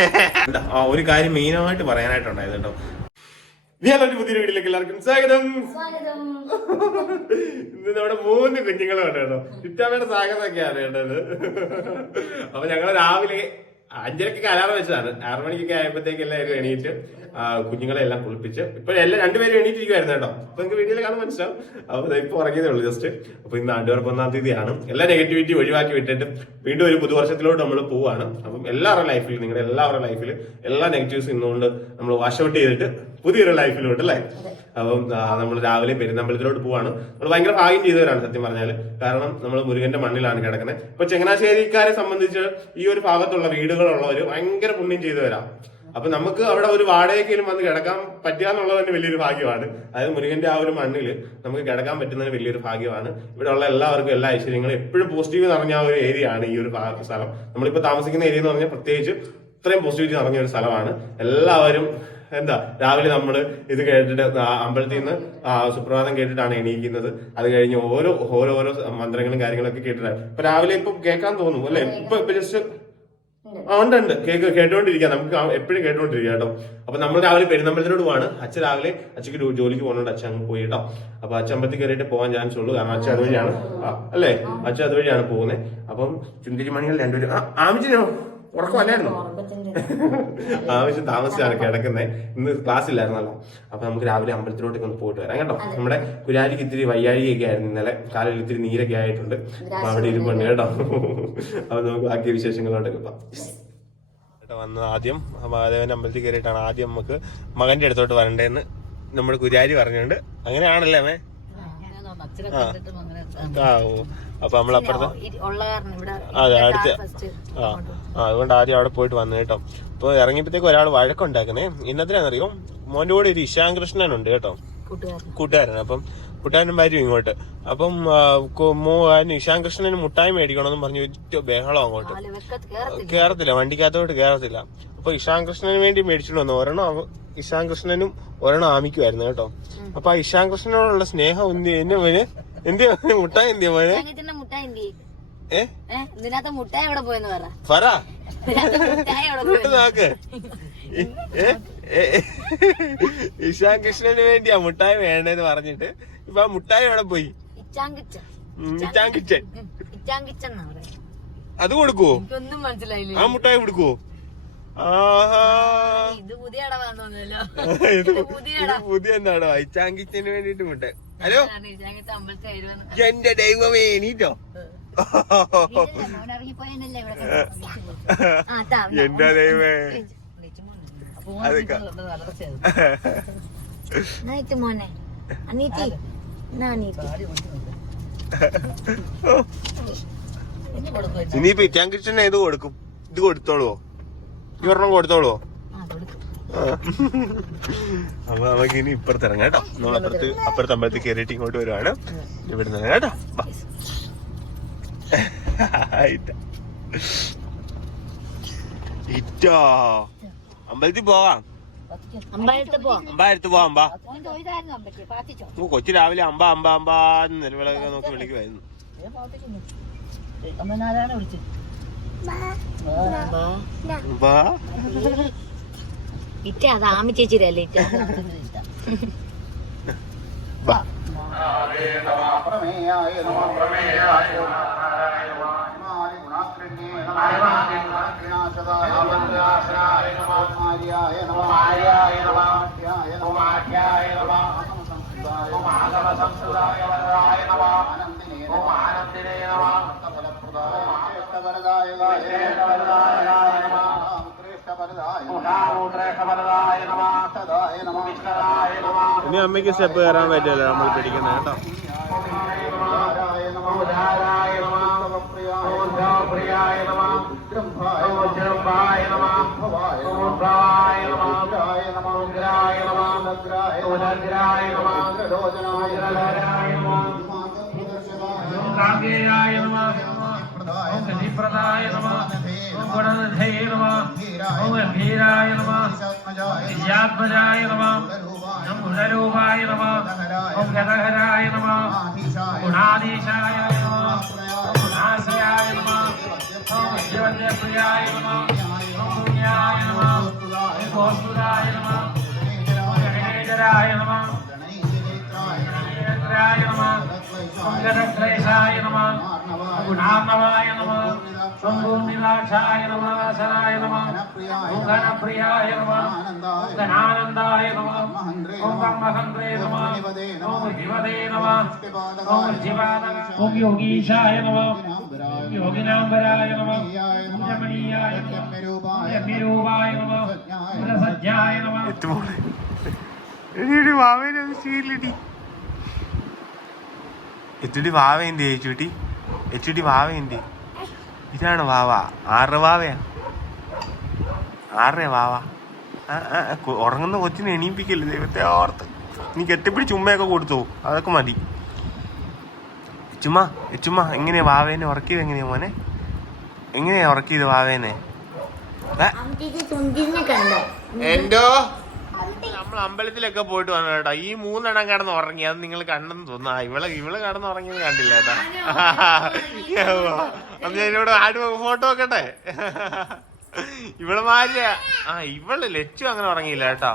ആ, ഒരു കാര്യം മെയിനായിട്ട് പറയാനായിട്ടുണ്ടായത് കേട്ടോ. ഞാനൊരു പുതിയ വീട്ടിലേക്ക് എല്ലാവർക്കും സ്വാഗതം. ഇന്ന് നമ്മുടെ മൂന്ന് കുഞ്ഞുങ്ങളും ഉണ്ട് കേട്ടോ. ചുറ്റാമ്മയുടെ സ്വാഗതമൊക്കെയാണ് കേട്ടത്. അപ്പൊ ഞങ്ങൾ രാവിലെ അഞ്ചരക്കൊക്കെ അലാറം വെച്ചതാണ്. ആറു മണിക്കൊക്കെ ആയപ്പോഴത്തേക്ക് എല്ലാവരും എണീറ്റ് കുഞ്ഞുങ്ങളെ എല്ലാം കുളിപ്പിച്ച്. ഇപ്പൊ എല്ലാം രണ്ടുപേരും എണീറ്റിരിക്കുവായിരുന്നു കേട്ടോ. അപ്പൊ നിങ്ങൾക്ക് വീഡിയോയിൽ കാണാൻ മനസ്സിലാവും. അപ്പൊ ഇപ്പൊ ഉറങ്ങിയതേ ഉള്ളൂ ജസ്റ്റ് അപ്പൊ ഇന്ന് ആണ്ടുപേർക്ക് ഒന്നാം തീയതിയാണ്. എല്ലാ നെഗറ്റിവിറ്റി ഒഴിവാക്കി വിട്ടിട്ട് വീണ്ടും ഒരു പുതുവർഷത്തിലോട്ട് നമ്മൾ പോവാണ്. അപ്പം എല്ലാവരുടെ ലൈഫിൽ നിങ്ങളുടെ എല്ലാവരുടെ ലൈഫിൽ എല്ലാ നെഗറ്റീവ്സ് ഇന്നുകൊണ്ട് നമ്മൾ വാഷ് ഔട്ട് ചെയ്തിട്ട് പുതിയൊരു ലൈഫിലോട്ട് അല്ലേ? അപ്പം നമ്മൾ രാവിലെ പെരുന്നമ്പലത്തിലോട്ട് പോവാണ്. നമ്മൾ ഭയങ്കര ഭാഗ്യം ചെയ്തവരാണ് സത്യം പറഞ്ഞാൽ കാരണം നമ്മൾ മുരുകന്റെ മണ്ണിലാണ് കിടക്കുന്നത് ഇപ്പൊ ചങ്ങനാശ്ശേരിക്കാരെ സംബന്ധിച്ച് ഈ ഒരു ഭാഗത്തുള്ള വീടുകളുള്ളവർ ഭയങ്കര പുണ്യം ചെയ്തവരാ. അപ്പൊ നമുക്ക് അവിടെ ഒരു വാടകയ്ക്കെങ്കിലും വന്ന് കിടക്കാൻ പറ്റുക എന്നുള്ളത് തന്നെ വലിയൊരു ഭാഗ്യമാണ്. അതായത് മുരുകന്റെ ആ ഒരു മണ്ണിൽ നമുക്ക് കിടക്കാൻ പറ്റുന്നതിന് വലിയൊരു ഭാഗ്യമാണ്. ഇവിടെ ഉള്ള എല്ലാവർക്കും എല്ലാ ഐശ്വര്യങ്ങളും എപ്പോഴും പോസിറ്റീവ് നിറഞ്ഞ ഒരു ഏരിയ ആണ് ഈ ഒരു സ്ഥലം. നമ്മളിപ്പോ താമസിക്കുന്ന ഏരിയ എന്ന് പറഞ്ഞാൽ പ്രത്യേകിച്ച് ഇത്രയും പോസിറ്റിവിറ്റി നിറഞ്ഞ ഒരു സ്ഥലമാണ്. എല്ലാവരും എന്താ രാവിലെ നമ്മൾ ഇത് കേട്ടിട്ട് അമ്പലത്തിൽ നിന്ന് സുപ്രഭാതം കേട്ടിട്ടാണ് എണീക്കുന്നത്. അത് കഴിഞ്ഞ് ഓരോ ഓരോ മന്ത്രങ്ങളും കാര്യങ്ങളൊക്കെ കേട്ടിട്ടാണ്. ഇപ്പൊ രാവിലെ ഇപ്പൊ കേൾക്കാൻ തോന്നും അല്ലെ? ഇപ്പൊ ഇപ്പൊ ജസ്റ്റ് ആ ഉണ്ട് ഉണ്ട്. കേക്ക് കേട്ടോണ്ടിരിക്കാം. നമുക്ക് എപ്പോഴും കേട്ടോണ്ടിരിക്കാം കേട്ടോ. അപ്പൊ നമ്മൾ രാവിലെ പെരുന്നമ്പലത്തിനോട് പോവാണ്. അച്ഛൻ രാവിലെ അച്ഛക്ക് ജോലിക്ക് പോകുന്നുണ്ട് അച്ഛൻ അങ്ങ് പോയി കേട്ടോ. അപ്പൊ അച്ഛൻ അമ്പലത്തിൽ കയറിയിട്ട് പോകാൻ ചാൻസ് ഉള്ളൂ. കാരണം അച്ഛൻ അതുവഴിയാണ് അല്ലേ? അച്ഛൻ അതുവഴിയാണ് പോകുന്നത് അപ്പം ചുന്തിരി മണികൾ രണ്ടുപേരും ആമിച്ചിനോ ആമിച്ചിനോ ഉറക്കമല്ലായിരുന്നോ? ആവശ്യം താമസിച്ചാണ് കിടക്കുന്നത് ഇന്ന് ക്ലാസ് ഇല്ലായിരുന്നല്ലോ. അപ്പൊ നമുക്ക് രാവിലെ അമ്പലത്തിലോട്ട് ഒന്ന് പോയിട്ട് വരാം. കേട്ടോ? നമ്മുടെ കുരാരിക്ക് ഇത്തിരി വയ്യാഴികയൊക്കെ ആയിരുന്നു. ഇന്നലെ കാലിൽ ഇത്തിരി നീരൊക്കെ ആയിട്ടുണ്ട്. അപ്പൊ അവിടെ ഇരിപ്പുണ്ട് കേട്ടോ? അപ്പൊ നമുക്ക് ബാക്കി വിശേഷങ്ങളിലോട്ടൊക്കെ പോവാം കേട്ടോ വന്നത് ആദ്യം മഹാദേവൻ അമ്പലത്തിൽ കയറിയിട്ടാണ് ആദ്യം നമുക്ക് മകന്റെ അടുത്തോട്ട് വരണ്ടേന്ന് നമ്മുടെ കുരാരി പറഞ്ഞുകൊണ്ട്. അങ്ങനെയാണല്ലേ അമ്മേ? ആ. ഓ. അപ്പൊ നമ്മളപ്പുറത്ത് അതെ അടുത്ത്. ആ, അതുകൊണ്ട് ആദ്യം അവിടെ പോയിട്ട് വന്നു കേട്ടോ. ഇപ്പൊ ഇറങ്ങിയപ്പോഴത്തേക്ക് ഒരാൾ വഴക്കുണ്ടാക്കുന്നേ. ഇന്നത്തിനാണെന്നറിയോ? മോന്റെ കൂടെ ഒരു ഇശാൻ കൃഷ്ണനുണ്ട് കേട്ടോ. കൂട്ടുകാരൻ. അപ്പം കൂട്ടുകാരനും വരും ഇങ്ങോട്ട്. അപ്പം ആ, കു- മോ- അതിന് ഇശാൻ കൃഷ്ണന് മുട്ടായി മേടിക്കണമെന്ന് പറഞ്ഞു ഏറ്റവും ബഹളം അങ്ങോട്ട്. കേറത്തില്ല. വണ്ടിക്കകത്തോട്ട് കേറത്തില്ല. അപ്പൊ ഇഷാൻ കൃഷ്ണന് വേണ്ടി മേടിച്ചിട്ട് വന്നു ഒരെണ്ണം ഇഷാൻ കൃഷ്ണനും ഒരെണ്ണം ആമിക്കുമായിരുന്നു കേട്ടോ. അപ്പൊ ആ ഇഷാൻ കൃഷ്ണനോടുള്ള സ്നേഹം എന്ത് എന്നെ മോനെ? എന്തിയാ മുട്ടായി എന്തിയാ മോനെ? ഇതിനകത്ത് മുട്ടായി എവിടെ പോയെന്ന് പറ. പറ. ഇതിനകത്ത് എവിടെ പോയി നോക്ക്? ഇഷാൻ കൃഷ്ണന് വേണ്ടിയാ മുട്ടായി വേണ്ടെന്ന് പറഞ്ഞിട്ട്. ഇപ്പൊ ആ മുട്ടായി എവിടെ പോയി? ഇഷാൻ കിച്ചൻ അത് കൊടുക്കുവോ? ഒന്നും മനസ്സിലായില്ല? ആ മുട്ടായി കൊടുക്കുവോ? ഇത് പുതിയ പുതിയ എന്താണോ ഇച്ചാൻ കിച്ചന് വേണ്ടിട്ട് മുട്ടായി. ഹലോ? എന്റെ ദൈവമേ എണീറ്റോ? എന്റെ ദൈവമേ. അതൊക്കെ നൈറ്റ് മോനെ? അനീറ്റി ഇനിയിപ്പോ ഇത് കൊടുക്കും ഇത് കൊടുത്തോളുവോ? ഈ ഒരെണ്ണം കൊടുത്തോളുവോ. അപ്പൊ നമുക്ക് ഇനി ഇപ്പുറത്ത് ഇറങ്ങാം കേട്ടോ. നമ്മൾ അപ്പുറത്ത് അപ്പുറത്ത് അമ്പലത്തിൽ കയറിയിട്ട് ഇങ്ങോട്ട് വരുവാണ്. ഇവിടുന്ന് കേട്ടോ. ഇറ്റാ. അമ്പലത്തിൽ പോവാം. അമ്പായിരത്തു പോവാം. അമ്പായടുത്ത് പോവാം അമ്പാ. കൊച്ചു രാവിലെ അമ്പ അമ്പ അമ്പാ നിലവിളൊക്കെ നോക്കി വിളിക്കുമായിരുന്നു അമ്മനാരാണ് വിളിച്ചത് ഇറ്റ അത് ആമി ചേച്ചിയുടെ അല്ലേ ഇറ്റ? വാ. പ്രമേയായ നമഃ പ്രമേയായ ഗുണാശ്രയായ നമഃ. ഇനി അമ്മയ്ക്ക് സ്റ്റെപ്പ് കയറാൻ പറ്റില്ല നമ്മൾ പിടിക്കുന്നത് കേട്ടോ. പ്രിയായ നമോ ബ്രഹ്മായ നമോ ഭവായ നമോ ഉഗ്രായ നമോ ഉഗ്രായ നമോ ഉഗ്രായ ഉദഗ്രായ നമോ ത്രിലോചനായ നമോ കാവ്യായ നമ ഓം ഗതിപ്രദായ നമ ഓം ഗുണനിധേ നമ ഓം ഗംഭീരായ നമ വിദ്യാത്മജായ നമ ഓം ഗുണരൂപായ നമ ഓം ഗതഹരായ നമ ഗുണാധീശായ നമ ഓം ഗുണാശ്രയായ നമ ഓം വിദ്യവദ്യപ്രിയായ നമ ഓം പുണ്യായ നമ ഗോസ്തുതായ നമ ഗണേശരായ നമ ഗണേശരായ നമ ഗണക്ലേശായ നമ ഗുണാർണവായ നമ ശംഭൂനിലാക്ഷായ നമ വാസനായ നമ ഓം ഗണപ്രിയായ നമ ഓം ഗണാനന്ദായ നമ ഓം ബ്രഹ്മഹന്ത്രേ നമ ഓം ശിവദേ യോഗിനാംബരായ നമ. നമ. രമ്യരൂപായ നമ. ഓം സജ്ജായ നമ. എടി വാവേനെ ശീലിടി. എച്ചുടി വാവേന്റെ ചേച്ചൂട്ടി എച്ചുടി വാവേന്റെ ഇതാണ് വാവ. ആറ് വാവയാ. ആറേ വാവ. ഉറങ്ങുന്ന കൊച്ചിനെ എണീപ്പിക്കല്ലേ ദൈവത്തെ? ഓർത്ത് നീ കെട്ടിപ്പിടിച്ച് ഉമ്മയൊക്കെ കൊടുത്തു? അതൊക്കെ മതി. ചുമ്മാ ചുമ്മാ എങ്ങനെയാ വാവേനെ ഉറക്കിയത് എങ്ങനെയാ മോനെ? എങ്ങനെയാ ഉറക്കിയത് വാവേനെ? എന്തോ? നമ്മൾ അമ്പലത്തിലൊക്കെ പോയിട്ട് വന്നു കേട്ടോ. ഈ മൂന്നെണ്ണം കടന്ന് ഉറങ്ങി. അത് നിങ്ങൾ കണ്ടെന്ന് തോന്നാ ആ ഇവൾ ഇവൾ കിടന്ന് ഉറങ്ങിയത് കണ്ടില്ല കേട്ടോ. അപ്പൊ ഞാനിവിടെ ആട് ഫോട്ടോ വെക്കട്ടെ? ഇവൾ മാറിയ ആ ഇവൾ ലച്ചു അങ്ങനെ ഉറങ്ങിയില്ല കേട്ടോ.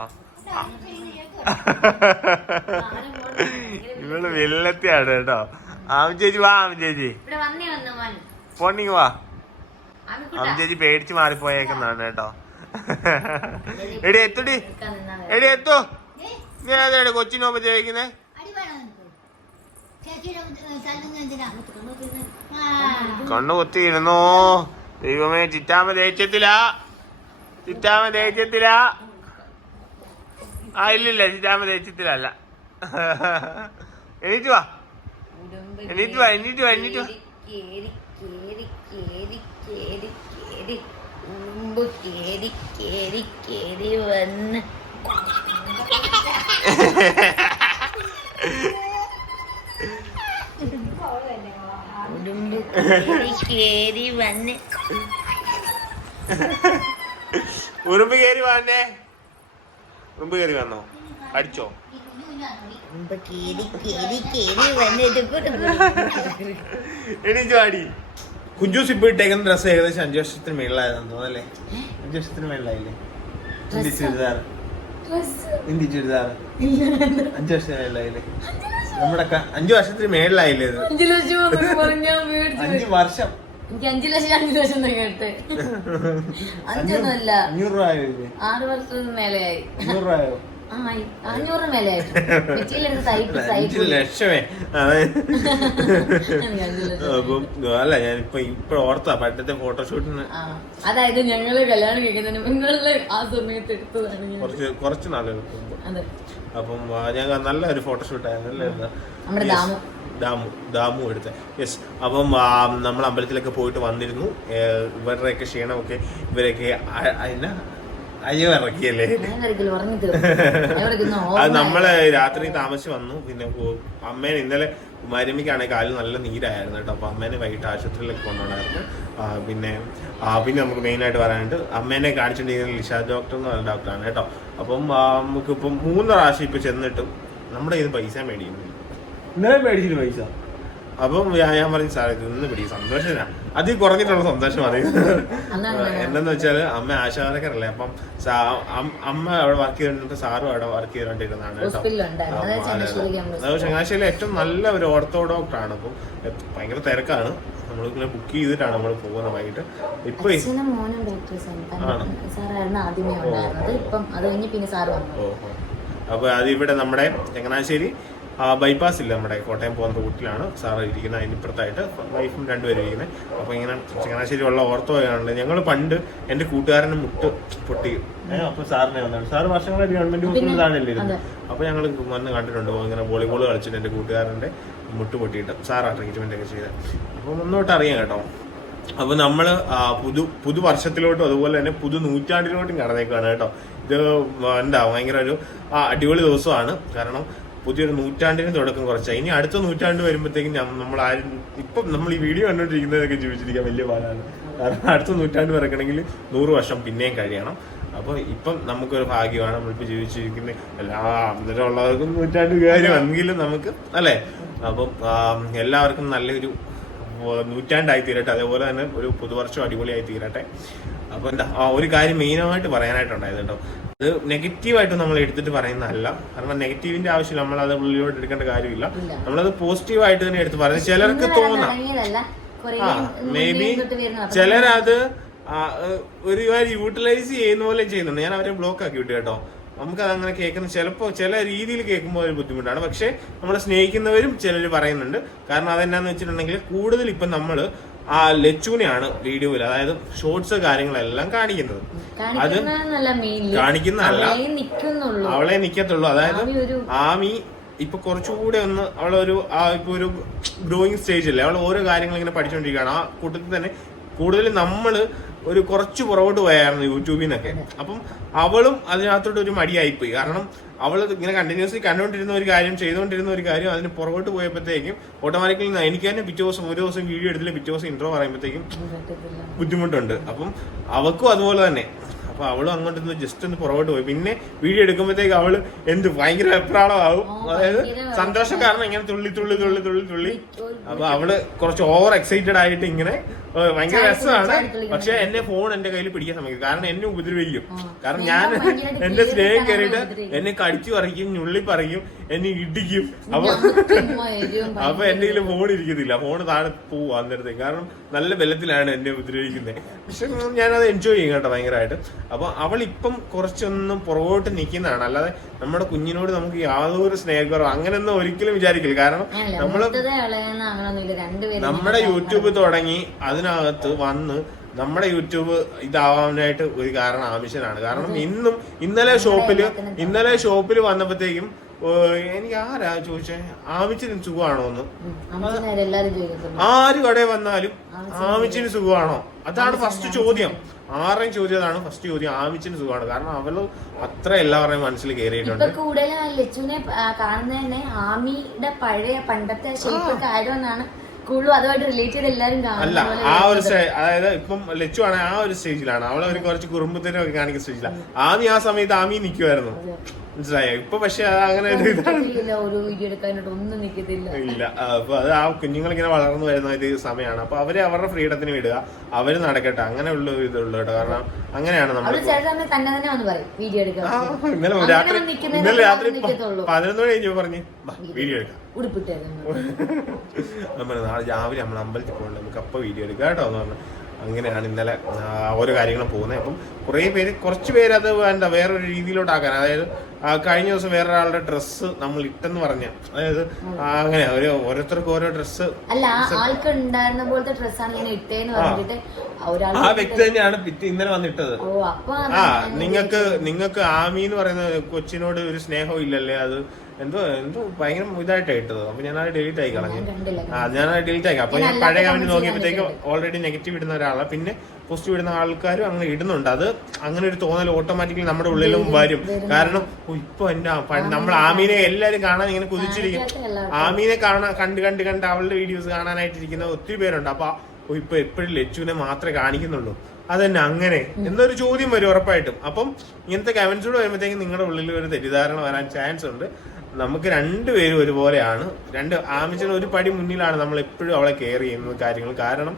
ഇവൾ വെല്ലത്തിയാണ് കേട്ടോ. ആമി ചേച്ചി വാ ആമി ചേച്ചി വാ. ആമി ചേച്ചി പേടിച്ച് മാറിപ്പോയേക്കുന്നതാണ് കേട്ടോ. എടി എത്തുടി. എടി എത്തോ? നീ ഏതാണ് നോമ്പ് ചോദിക്കുന്നേ കണ്ണു കുത്തിയിരുന്നു. ദൈവമേ ചിറ്റാമ ദേഷ്യത്തില. ചിറ്റാമ ദേഷ്യത്തില. ആ ഇല്ലില്ല ചിറ്റാമ ദേഷ്യത്തിലല്ല. എണീറ്റ് വാ. വാ വാ കേറി കേറി കേറി കേറി കേറി ഉറുമ്പ് കേറി കേറി കേറി വന്ന്. ഉടുമ്പ് കേറി കേറി വന്ന്. ഉറുമ്പ് കയറി വന്നേ ഉറുമ്പ് വന്നോ അടിച്ചോ കേറി കേറി കേറി വന്ന്? ഇത് വാടി കുഞ്ചൂസ് ഇപ്പൊ ഇട്ടേക്കുന്ന ഡ്രസ് ഏകദേശം അഞ്ചു വർഷത്തിന് മേളിലായതെന്ന് തോന്നല്ലേ അഞ്ചു വർഷത്തിന് മേളിലായില്ലേ? ഹിന്ദി ചുരിദാർ. ഹിന്ദി ചുരിദാർ. അഞ്ചു വർഷത്തിന് മേളിലായില്ലേ? നമ്മുടെ അഞ്ചു വർഷത്തിന് മേളിലായില്ലേ ഇത്? അഞ്ചു വർഷം. എനിക്ക് അഞ്ചു ലക്ഷം അഞ്ചു ലക്ഷം കേട്ട്. അഞ്ചൊന്നുമല്ല. അഞ്ഞൂറ് രൂപ ആറ് വർഷത്തിന് മേലെയായി. അഞ്ഞൂറ് രൂപ ആയോ? ആ അഞ്ഞൂറ് അഞ്ചു സൈറ്റ് ലക്ഷമേ. അപ്പം അല്ല ഞാനിപ്പോ ഇപ്പൊ ഓർത്താ പണ്ടത്തെ ഫോട്ടോഷൂട്ടിന്. അതായത് ഞങ്ങൾ കല്യാണം കഴിക്കുന്നതിന് മുന്നുള്ള ആ സമയത്ത് എടുത്തതാണ് കുറച്ച് കുറച്ച് നാളുകൾക്ക് മുമ്പ്. അതെ. അപ്പം ഞങ്ങൾ നല്ലൊരു ഫോട്ടോഷൂട്ട് ആയിരുന്നു അല്ലേ? ദാമു. എടുത്ത. യെസ് അപ്പം നമ്മൾ അമ്പലത്തിലൊക്കെ പോയിട്ട് വന്നിരുന്നു. ഇവരുടെയൊക്കെ ക്ഷീണമൊക്കെ ഇവരൊക്കെ അതിന അയ്യോ ഇറക്കിയല്ലേ? അത് നമ്മൾ രാത്രി താമസിച്ച് വന്നു. പിന്നെ അമ്മേനെ ഇന്നലെ മരുമിക്കാണെങ്കിൽ കാലിൽ നല്ല നീരായിരുന്നു കേട്ടോ. അപ്പൊ അമ്മേനെ വൈകിട്ട് ആശുപത്രിയിലേക്ക് കൊണ്ടുപോകണമായിരുന്നു പിന്നെ ആ, പിന്നെ നമുക്ക് മെയിൻ ആയിട്ട് പറയാനുണ്ട് അമ്മേനെ കാണിച്ചിട്ടുണ്ടെങ്കിൽ ലിഷ ഡോക്ടർ എന്ന് പറയുന്ന ഡോക്ടറാണ് കേട്ടോ. അപ്പം നമുക്കിപ്പം മൂന്ന് പ്രാവശ്യം ഇപ്പൊ ചെന്നിട്ടും നമ്മുടെ ഇത് പൈസ മേടിക്കുന്നില്ല. ഇന്നലെ മേടിച്ചിട്ട് പൈസ. അപ്പം ഞാൻ പറഞ്ഞ സാറേ ഇത് സന്തോഷം പിടി അതിൽ കുറഞ്ഞിട്ടുള്ള സന്തോഷം മതി. എന്തെന്ന് വെച്ചാൽ അമ്മ ആശാവർക്കറല്ലേ അപ്പം അമ്മ അവിടെ വർക്ക് ചെയ്തിട്ടുണ്ട് സാറും അവിടെ വർക്ക് ചെയ്തോണ്ടിരുന്നതാണ് കേട്ടോ. ചങ്ങനാശ്ശേരിയിലെ ഏറ്റവും നല്ല ഒരു ഓർത്തോ ഡോക്ടർ ആണ്. അപ്പം ഭയങ്കര തിരക്കാണ്. നമ്മളിങ്ങനെ ബുക്ക് ചെയ്തിട്ടാണ് നമ്മൾ പോകുന്നത് വൈകിട്ട്. ഇപ്പൊ ആദ്യമേ ഉണ്ടായിരുന്നത്. അത് കഴിഞ്ഞ് പിന്നെ സാറ് വന്നു. അപ്പൊ അത് ഇവിടെ നമ്മുടെ ചങ്ങനാശ്ശേരി ബൈപ്പാസ് ഇല്ല നമ്മുടെ കോട്ടയം പോകുന്ന റൂട്ടിലാണ്. സാറ് ഇരിക്കുന്നത് അതിന് ഇപ്പുറത്തായിട്ട് വൈഫും രണ്ടുപേരും ഇരിക്കുന്നത്. അപ്പൊ ഇങ്ങനെ ചങ്ങനാശ്ശേരി ഉള്ള ഓർത്തോ ആണ് ഞങ്ങൾ പണ്ട് എന്റെ കൂട്ടുകാരന് മുട്ട് പൊട്ടി. ഏ, അപ്പൊ സാറിനെ വന്നാണ്. സാറ് വർഷങ്ങളായിട്ട് ഗവൺമെന്റ് താഴെയല്ലേ ഇരുന്നത് അപ്പൊ ഞങ്ങൾ വന്ന് കണ്ടിട്ടുണ്ട്. ഇങ്ങനെ വോളിബോൾ കളിച്ചിട്ട് എന്റെ കൂട്ടുകാരന്റെ മുട്ട് പൊട്ടിയിട്ട്. സാറാ ട്രീറ്റ്മെന്റ് ഒക്കെ ചെയ്തത് അപ്പൊ മുന്നോട്ട് അറിയാം കേട്ടോ. അപ്പൊ നമ്മൾ പുതു പുതു വർഷത്തിലോട്ടും അതുപോലെ തന്നെ പുതു നൂറ്റാണ്ടിലോട്ടും കടന്നേക്കാണ് കേട്ടോ. ഇത് എന്താ ഭയങ്കര ഒരു അടിപൊളി ദിവസമാണ്. കാരണം പുതിയൊരു നൂറ്റാണ്ടിന് തുടക്കം കുറച്ചായി ഇനി അടുത്ത നൂറ്റാണ്ട് വരുമ്പോഴത്തേക്കും നമ്മൾ ആരും ഇപ്പം നമ്മൾ ഈ വീഡിയോ കണ്ടോണ്ടിരിക്കുന്നതൊക്കെ ജീവിച്ചിരിക്കാൻ വലിയ പാടാണ്. കാരണം അടുത്ത നൂറ്റാണ്ട് പിറക്കണമെങ്കിൽ നൂറ് വർഷം പിന്നെയും കഴിയണം. അപ്പോൾ ഇപ്പം നമുക്കൊരു ഭാഗ്യമാണ് നമ്മളിപ്പോൾ ജീവിച്ചിരിക്കുന്ന എല്ലാ അന്നേരം ഉള്ളവർക്കും നൂറ്റാണ്ട് കാര്യമെങ്കിലും നമുക്ക് അല്ലേ? അപ്പം എല്ലാവർക്കും നല്ലൊരു നൂറ്റാണ്ടായി തീരട്ടെ. അതേപോലെ തന്നെ ഒരു പുതുവർഷം അടിപൊളിയായി തീരട്ടെ. അപ്പോൾ എന്താ ഒരു കാര്യം മെയിനായിട്ട് പറയാനായിട്ടുണ്ടായത് കേട്ടോ. അത് നെഗറ്റീവായിട്ട് നമ്മൾ എടുത്തിട്ട് പറയുന്നതല്ല. കാരണം നെഗറ്റീവിന്റെ ആവശ്യം നമ്മൾ അത് ഉള്ളിലോട്ട് എടുക്കേണ്ട കാര്യമില്ല. നമ്മളത് പോസിറ്റീവായിട്ട് തന്നെ എടുത്ത് പറയുന്നത്. ചിലർക്ക് തോന്നാം. ആ മേ ബി ചിലരത് ഒരു യൂട്ടിലൈസ് ചെയ്യുന്ന പോലെ ചെയ്യുന്നുണ്ട്. ഞാൻ അവരെ ബ്ലോക്ക് ആക്കി വിട്ടു കേട്ടോ. നമുക്കത് അങ്ങനെ കേൾക്കുന്ന ചിലപ്പോൾ ചില രീതിയിൽ കേൾക്കുമ്പോൾ ഒരു ബുദ്ധിമുട്ടാണ്. പക്ഷെ നമ്മളെ സ്നേഹിക്കുന്നവരും ചിലർ പറയുന്നുണ്ട്. കാരണം അതെന്നാന്ന് വെച്ചിട്ടുണ്ടെങ്കിൽ കൂടുതൽ ഇപ്പം നമ്മൾ ആ ലച്ചുവിനെയാണ് വീഡിയോയിൽ അതായത് ഷോർട്സ് കാര്യങ്ങളെല്ലാം കാണിക്കുന്നത്. അത് കാണിക്കുന്നതല്ല. അവളെ നിക്കത്തുള്ളൂ അതായത് ആമി ഇപ്പൊ കുറച്ചുകൂടെ ഒന്ന് അവളൊരു ആ ഇപ്പൊ ഒരു ഗ്രോയിങ് സ്റ്റേജില്ലേ അവൾ ഓരോ കാര്യങ്ങൾ ഇങ്ങനെ പഠിച്ചുകൊണ്ടിരിക്കുകയാണ് ആ കൂട്ടത്തിൽ തന്നെ കൂടുതൽ നമ്മൾ ഒരു കുറച്ച് പുറകോട്ട് പോയായിരുന്നു യൂട്യൂബിൽ നിന്നൊക്കെ. അപ്പം അവളും അതിനകത്തോട്ട് ഒരു മടിയായിപ്പോയി. കാരണം അവൾ ഇങ്ങനെ കണ്ടിന്യൂസ്ലി കണ്ടുകൊണ്ടിരുന്ന ഒരു കാര്യം ചെയ്തുകൊണ്ടിരുന്ന ഒരു കാര്യം അതിന് പുറകോട്ട് പോയപ്പോഴത്തേക്കും ഓട്ടോമാറ്റിക്കലി എനിക്ക് തന്നെ പിറ്റേ ദിവസം ഒരു ദിവസം വീഡിയോ എടുത്തില്ല പിറ്റേ ദിവസം ഇൻട്രോ പറയുമ്പോഴത്തേക്കും ബുദ്ധിമുട്ടുണ്ട്. അപ്പം അവക്കും അതുപോലെ തന്നെ. അപ്പൊ അവളും അങ്ങോട്ട് ജസ്റ്റ് ഒന്ന് പുറകോട്ട് പോയി. പിന്നെ വീഡിയോ എടുക്കുമ്പോഴത്തേക്ക് അവൾ എന്ത് ഭയങ്കര വെപ്രാളമാവും. അതായത് സന്തോഷം കാരണം ഇങ്ങനെ തുള്ളി തുള്ളി തുള്ളി തുള്ളി തുള്ളി. ഒരു അപ്പൊ അവൾ കുറച്ച് ഓവർ എക്സൈറ്റഡ് ആയിട്ട് ഇങ്ങനെ ഭയങ്കര രസമാണ്. പക്ഷെ എന്നെ ഫോൺ എന്റെ കയ്യിൽ പിടിക്കാൻ സമയം കാരണം എന്നെ ഉപദ്രവിക്കും. കാരണം ഞാൻ എന്റെ സ്നേഹം കയറിയിട്ട് എന്നെ കടിച്ചു പറിക്കും ഞുള്ളി പറയും എന്നെ ഇടിക്കും. അപ്പൊ അപ്പൊ എന്റെ കയ്യിൽ ഫോൺ ഇരിക്കത്തില്ല. ഫോൺ താഴെ പോവും അന്നേരത്തേക്ക് കാരണം നല്ല ബലത്തിലാണ് എന്നെ ഉപദ്രവിക്കുന്നത്. പക്ഷെ ഞാനത് എൻജോയ് ചെയ്യും കേട്ടോ ഭയങ്കരമായിട്ട്. അപ്പൊ അവൾ ഇപ്പം കുറച്ചൊന്നും പുറകോട്ട് നിൽക്കുന്നതാണ്. അല്ലാതെ നമ്മുടെ കുഞ്ഞിനോട് നമുക്ക് യാതൊരു സ്നേഹക്കുറവ് അങ്ങനെയൊന്നും ഒരിക്കലും വിചാരിക്കില്ല. കാരണം നമ്മൾ നമ്മുടെ യൂട്യൂബ് തുടങ്ങി അതിനകത്ത് വന്ന് നമ്മുടെ യൂട്യൂബ് ഇതാവാനായിട്ട് ഒരു കാരണം ആവശ്യമാണ് കാരണം ഇന്നും ഇന്നലെ ഷോപ്പിൽ ഇന്നലെ ഷോപ്പിൽ വന്നപ്പോഴത്തേക്കും എനിക്ക് ആരാ ചോദിച്ചേ? ആമിച്ചിന് സുഖമാണോ എന്ന്. ആര് കടയിൽ വന്നാലും ആമിച്ചിന് സുഖമാണോ? അതാണ് ഫസ്റ്റ് ചോദ്യം. ആരുടെയും ചോദിച്ചതാണ് ഫസ്റ്റ് ചോദ്യം ആമിച്ചിന് സുഖമാണ്. കാരണം അവൾ അത്ര എല്ലാവരുടെയും മനസ്സിൽ കയറിയിട്ടുണ്ട് കൂടുതലും ലച്ചുവിനെ കാണുന്നത് തന്നെ ആമിയുടെ പഴയ പണ്ടത്തെ ഷേപ്പ് ഒക്കെ ആയതുകൊണ്ടാണ് അതുമായിട്ട് റിലേറ്റ് ചെയ്ത് എല്ലാരും അല്ല ആ ഒരു അതായത് ഇപ്പം ലച്ചു ആണ് ആ ഒരു സ്റ്റേജിലാണ്. അവളെ ഒരു കുറച്ച് കുറുമ്പത്തിനൊക്കെ കാണിക്കുന്ന സ്റ്റേജിലാണ് ആമി ആ സമയത്ത് ആമി നിൽക്കുമായിരുന്നു മനസ്സിലായോ? ഇപ്പൊ പക്ഷെ അങ്ങനെ ഇല്ല. അപ്പൊ അത് ആ കുഞ്ഞുങ്ങൾ ഇങ്ങനെ വളർന്നു വരുന്ന ഒരു സമയമാണ്. അപ്പൊ അവർ അവരുടെ ഫ്രീഡത്തിന് വിടുക. അവർ നടക്കട്ടെ. അങ്ങനെയുള്ള ഒരു ഇതുള്ളൂ കേട്ടോ. കാരണം അങ്ങനെയാണ് നമ്മൾ ഇന്നലെ രാത്രി ഇന്നലെ രാത്രി. പതിനൊന്ന് മണി കഴിഞ്ഞു പറഞ്ഞു വീഡിയോ എടുക്കാം. നമ്മൾ നാളെ രാവിലെ നമ്മൾ അമ്പലത്തിൽ പോകണം നമുക്ക് അപ്പൊ വീഡിയോ എടുക്കാം കേട്ടോ എന്ന് പറഞ്ഞു. അങ്ങനെയാണ് ഇന്നലെ ഓരോ കാര്യങ്ങളും പോകുന്നത്. അപ്പം കുറേ പേര് കുറച്ച് പേര് അത് വേണ്ട വേറൊരു രീതിയിലോട്ടാക്കാൻ അതായത് കഴിഞ്ഞ ദിവസം വേറൊരാളുടെ ഡ്രസ്സ് നമ്മൾ ഇട്ടെന്ന് പറഞ്ഞ. അതായത് അങ്ങനെ ഒരു ഓരോരുത്തർക്കും ഓരോ ഡ്രസ്സ് അല്ല ആ ആൾക്ക് ഉണ്ടായിരുന്ന പോലത്തെ ഡ്രസ്സാണ് ഞാൻ ഇട്ടേന്ന് പറഞ്ഞിട്ട് ആ വ്യക്തി തന്നെയാണ് പിറ്റേ ഇന്നലെ വന്നിട്ടത് ആ നിങ്ങൾക്ക് നിങ്ങൾക്ക് ആമി എന്ന് പറയുന്ന കൊച്ചിനോട് ഒരു സ്നേഹം ഇല്ലല്ലേ? അത് എന്തോ എന്തോ ഭയങ്കര ഇതായിട്ട് ഇട്ടത്. അപ്പൊ ഞാൻ അത് ഡിലീറ്റ് ആയി കളഞ്ഞു. ആ ഞാൻ അത് ഡിലീറ്റ് ആയി. അപ്പൊ ഞാൻ പഴയ കമന്റ് നോക്കിയപ്പോഴത്തേക്ക് ഓൾറെഡി നെഗറ്റീവ് ഇടുന്ന ഒരാളാണ് പിന്നെ പോസ്റ്റ് ഇടുന്ന ആൾക്കാരും അങ്ങനെ ഇടുന്നുണ്ട്. അത് അങ്ങനെ ഒരു തോന്നൽ ഓട്ടോമാറ്റിക്കലി നമ്മുടെ ഉള്ളിലും വരും കാരണം ഇപ്പൊ എന്റെ നമ്മൾ ആമീനെ എല്ലാരും കാണാൻ ഇങ്ങനെ കുതിച്ചിരിക്കും. ആമീനെ കാണാൻ കണ്ട് കണ്ട് കണ്ട് അവളുടെ വീഡിയോസ് കാണാനായിട്ടിരിക്കുന്ന ഒത്തിരി പേരുണ്ട്. അപ്പൊ ഇപ്പൊ എപ്പോഴും ലച്ചുവിനെ മാത്രമേ കാണിക്കുന്നുള്ളൂ. അതന്നെ അങ്ങനെ. എന്നൊരു ചോദ്യം വരും ഉറപ്പായിട്ടും. അപ്പം ഇങ്ങനത്തെ കമന്റ്സോട് വരുമ്പോഴത്തേക്കും നിങ്ങളുടെ ഉള്ളിൽ ഒരു തെറ്റിദ്ധാരണ വരാൻ ചാൻസ് ഉണ്ട്. നമുക്ക് രണ്ടുപേരും ഒരുപോലെയാണ്. രണ്ട് ആമിച്ചന് ഒരു പടി മുന്നിലാണ് നമ്മൾ എപ്പോഴും അവളെ കെയർ ചെയ്യുന്നത് കാര്യങ്ങൾ. കാരണം